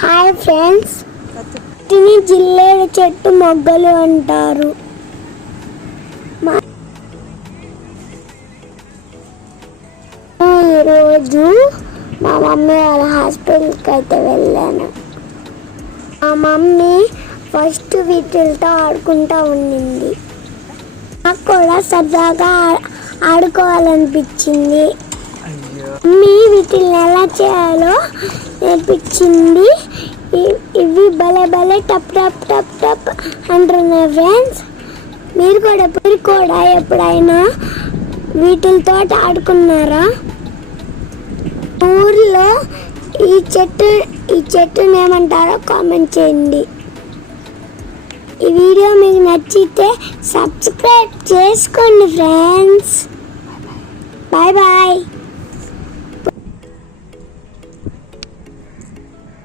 Hi friends, వీటిని జిల్లేడు చెట్టు మొగ్గలు అంటారు. ఈరోజు మా మమ్మీ వాళ్ళ హాస్పిటల్కి అయితే వెళ్ళాను. మా మమ్మీ ఫస్ట్ వీటితో ఆడుకుంటూ ఉండింది. నాకు కూడా సరదాగా ఆడుకోవాలనిపించింది. మమ్మీ వీటిని ఎలా చేయాలో నేర్పించింది. ఇవి భలే భలే టప్ టప్ టప్ టప్ అంటున్నాయి ఫ్రెండ్స్. మీరు కూడా ఎప్పుడైనా వీటితో ఆడుకున్నారా? ఊర్లో ఈ చెట్టుని ఏమంటారో కామెంట్ చేయండి. ఈ వీడియో మీకు నచ్చితే సబ్స్క్రైబ్ చేసుకోండి ఫ్రెండ్స్. Bye bye.